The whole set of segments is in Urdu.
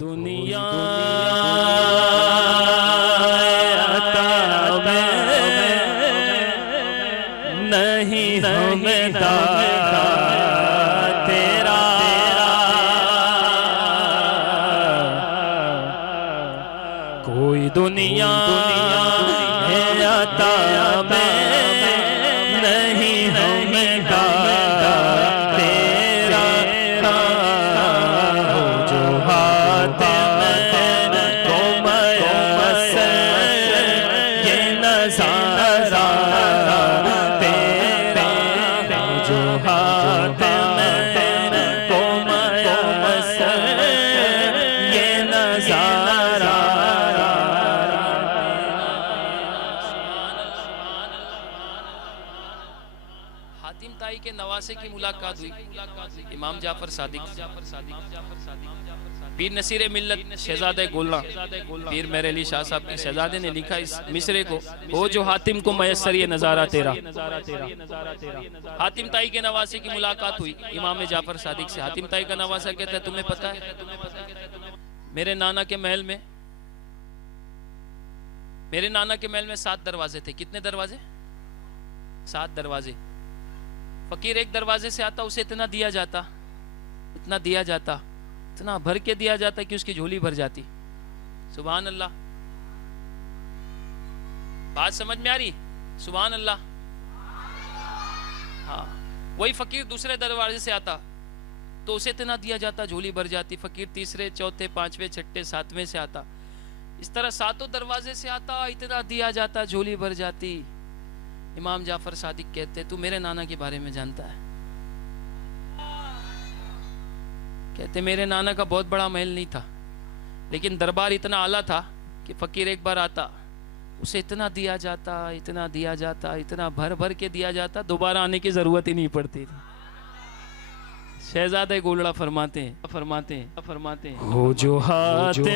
دنیا نہیں ہمیں دادا تیرا کوئی دنیا ہے عطا میں نہیں ہمیں دادا تیرا ہو جو ہاتھ میں تو میسر یہ نظارہ تیرا ہو جو ہاتھ میں تو میسر یہ نظارہ حاتم طائی کے نواسے کی ملاقات ہوئی امام جعفر صادق پیر نصیر ملت شہزادہ گولنا پیر مہر علی شاہ صاحب کے شہزادے نے لکھا اس مصرے کو ہو جو حاتم کو میسر یہ نظارہ تیرا حاتم طائی کے نواسے کی ملاقات ہوئی امام جعفر صادق سے حاتم طائی کا نواسہ کہتا ہے تمہیں پتہ ہے میرے نانا کے محل میں 7 دروازے تھے کتنے دروازے 7 دروازے فقیر ایک دروازے سے آتا اسے اتنا دیا جاتا اتنا بھر کے دیا جاتا کہ اس کی جھولی بھر جاتی سبحان اللہ بات سمجھ میں آ رہی سبحان اللہ ہاں وہی فقیر دوسرے دروازے سے آتا تو اسے اتنا دیا جاتا جھولی بھر جاتی فقیر تیسرے چوتھے پانچویں چھٹے ساتویں سے آتا اس طرح 7 دروازے سے آتا اتنا دیا جاتا جھولی بھر جاتی امام جعفر صادق کہتے تو میرے نانا کے بارے میں جانتا ہے کہتے میرے نانا کا بہت بڑا محل نہیں تھا لیکن دربار اتنا اعلیٰ تھا کہ فقیر ایک بار آتا اسے اتنا دیا جاتا اتنا بھر بھر کے دیا جاتا دوبارہ آنے کی ضرورت ہی نہیں پڑتی تھی شہزادہ گولڑا فرماتے ہیں ہو جو ہاتھ میں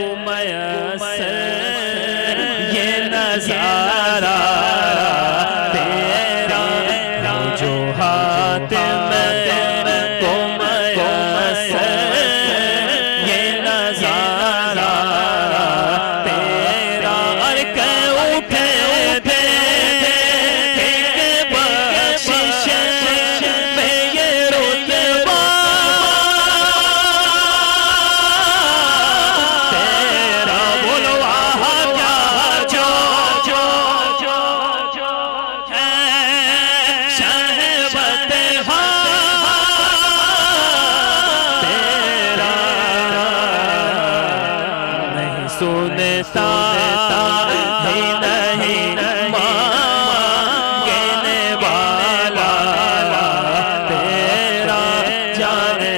وہ میسر یہ نظارہ تیرا ہو جو ہاتھ میں وہ میسر یہ نظارہ تیرا اور کہ اٹھے تھے ایک بخشش میں یہ رتبہ تیرا بولو آہا کیا جو ہے شہبت تیرا نہیں سنتا ہی نہیں مانگنے والا تیرا جانے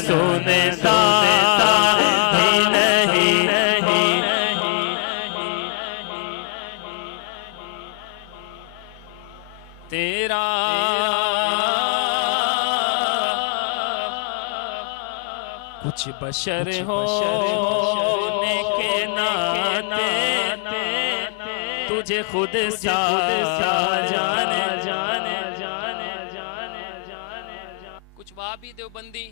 سنتا ہی نہیں تیرا کچھ بشر ہونے کے ناطے تجھے خود سا جانے کچھ وہابی دیوبندی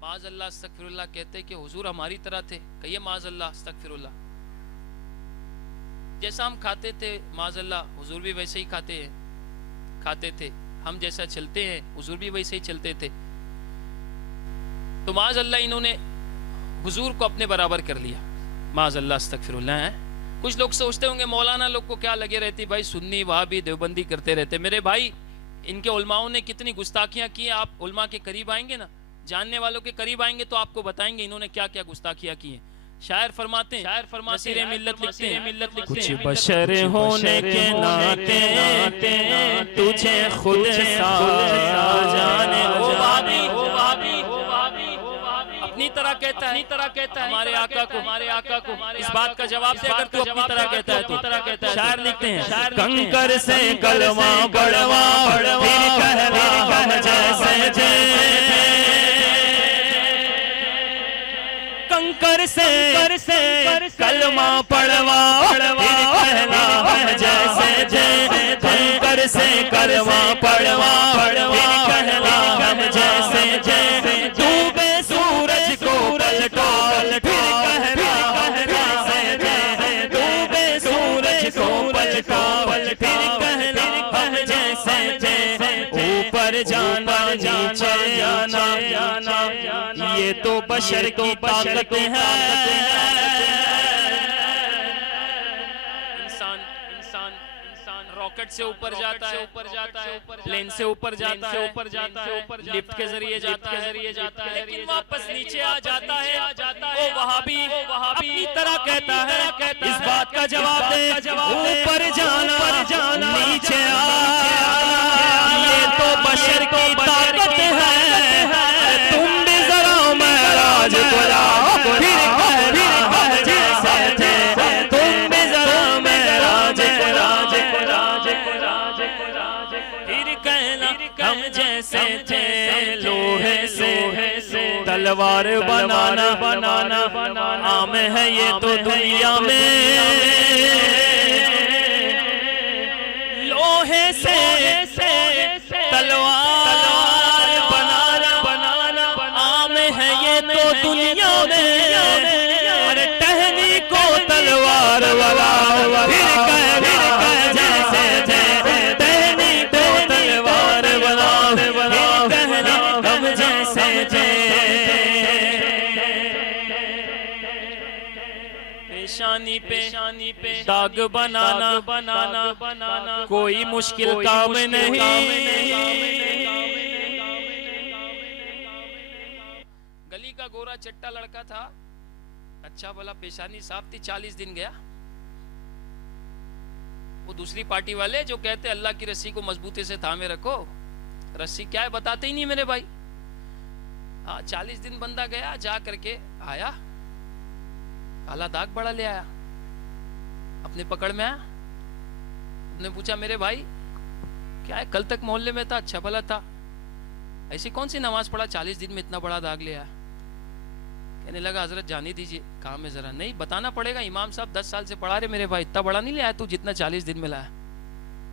معاذ اللہ استغفر اللہ کہتے کہ حضور ہماری طرح تھے کہیے معاذ اللہ استغفر اللہ جیسا ہم کھاتے تھے معاذ اللہ حضور بھی ویسے ہی کھاتے تھے ہم جیسا چلتے ہیں حضور بھی ویسے ہی چلتے تھے تو معاذ اللہ انہوں نے حضور کو اپنے برابر کر لیا معاذ اللہ استغفر اللہ ہے کچھ لوگ سوچتے ہوں گے مولانا لوگ کو کیا لگے رہتی بھائی سنی وہابی دیوبندی کرتے رہتے میرے بھائی ان کے علماؤں نے کتنی گستاخیاں کی آپ علماء کے قریب آئیں گے نا جاننے والوں کے قریب آئیں گے تو آپ کو بتائیں گے انہوں نے کیا کیا گستاخیاں کی ہیں شاعر فرماتے ہیں نصیر ملت لکھتے ہیں کچھ بشر ہونے کے ناطے تجھے خود سا جانے اپنی طرح کہتا ہے ہمارے آقا کو اس بات کا جواب دے اگر تو اپنی طرح کہتا ہے شاعر لکھتے ہیں کنکر سے کلمہ بڑھوا پھر کہنا ہم جیسے کنکر سے کلمہ پڑھوا پھر کہنا ہم جیسے کنکر سے کلمہ پڑھوا پھر کہنا ہم جیسے جانا یہ تو بشر کی طاقت ہے راکٹ سے اوپر جاتا ہے پلین سے اوپر جاتا ہے لفٹ کے ذریعے جاتا ہے لیکن واپس نیچے آ جاتا ہے وہ وہابی اپنی طرح کہتا ہے اس بات کا جواب دے اوپر جانا نیچے آنا یہ تو بشر کی طاقت ہے تم بھی ذرا معراج کو لاؤ پھر کہنا جیسے تھے تم بھی ذرا معراج کو پھر کہنا ہم جیسے تھے لوہے سے تلوار بنانا عام ہے یہ تو دنیا میں لوہے سے تلوار بنانا عام ہے یہ تو دنیا میں ارے ٹہنی کو تلوار والا پھر کہنا جیسے تھے ٹہنی کو تلوار والا پھر کہنا ہم جیسے تھے پیشانی پہ داغ بنانا کوئی مشکل کام نہیں گلی کا گورا چٹا لڑکا تھا اچھا بھلا پیشانی صاف تھی 40 دن گیا وہ دوسری پارٹی والے جو کہتے اللہ کی رسی کو مضبوطی سے تھامے رکھو رسی کیا ہے بتاتے ہی نہیں میرے بھائی 40 دن بندہ گیا جا کر کے آیا کالا داغ بڑا لے آیا اپنے پکڑ میں آیا نے پوچھا میرے بھائی کیا ہے کل تک محلے میں تھا اچھا بھلا تھا ایسی کون سی نماز پڑھا 40 دن میں اتنا بڑا داغ لے آیا کہنے لگا حضرت جانے دیجئے کام ہے ذرا نہیں بتانا پڑے گا امام صاحب 10 سال سے پڑھا رہے میرے بھائی اتنا بڑا نہیں لے آیا تو جتنا 40 دن میں لایا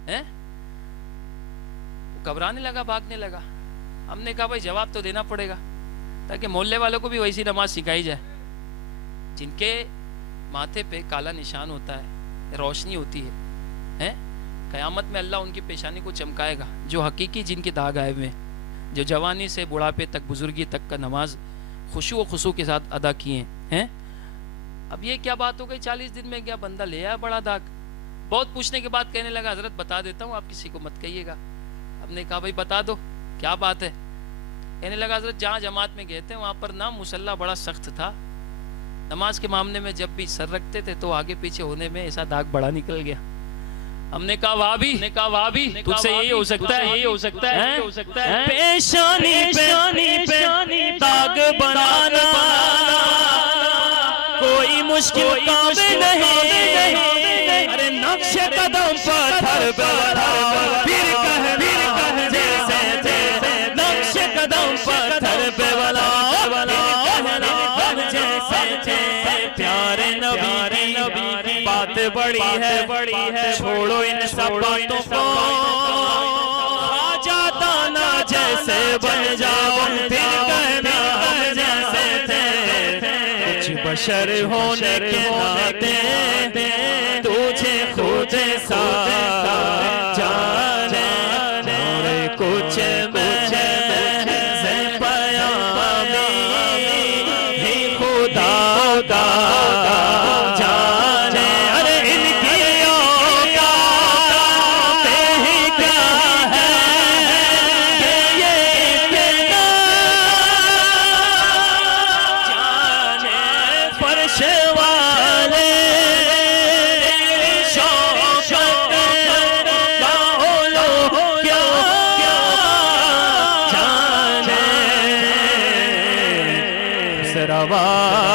ہے گھبرانے لگا بھاگنے لگا ہم نے کہا بھائی جواب تو دینا پڑے گا تاکہ محلے والوں کو بھی ویسی نماز سکھائی جائے جن کے ماتھے پہ کالا نشان ہوتا ہے روشنی ہوتی ہے قیامت میں اللہ ان کی پیشانی کو چمکائے گا جو حقیقی جن کے داغ آئے ہوئے جو جوانی سے بڑھاپے تک بزرگی تک کا نماز خشوع و خضوع کے ساتھ ادا کیے ہیں اب یہ کیا بات ہو گئی 40 دن میں کیا بندہ لے آیا بڑا داغ بہت پوچھنے کے بعد کہنے لگا حضرت بتا دیتا ہوں آپ کسی کو مت کہیے گا ہم نے کہا بھائی بتا دو کیا بات ہے کہنے لگا حضرت جہاں جماعت میں گئے تھے وہاں پر نا مصلی بڑا سخت تھا نماز کے معاملے میں جب بھی سر رکھتے تھے تو آگے پیچھے ہونے میں ایسا داغ بڑا نکل گیا ہم نے کہا واہ بھی تجھ سے یہی ہو سکتا ہے پیشانی پہ داغ بنانا کوئی مشکل کام نہیں ارے نقش قدم پتھر پہ پھر کہنا جیسے تھے نقش قدم پتھر پہ والا پیارے نبی کی بات بڑی ہے چھوڑو ان سب باتوں کو خواجہ دانا جیسے بن جاؤ پھر کہنا جیسے تھے کچھ بشر ہونے کے ناطے تجھے خود سا جانے اور کچھ روا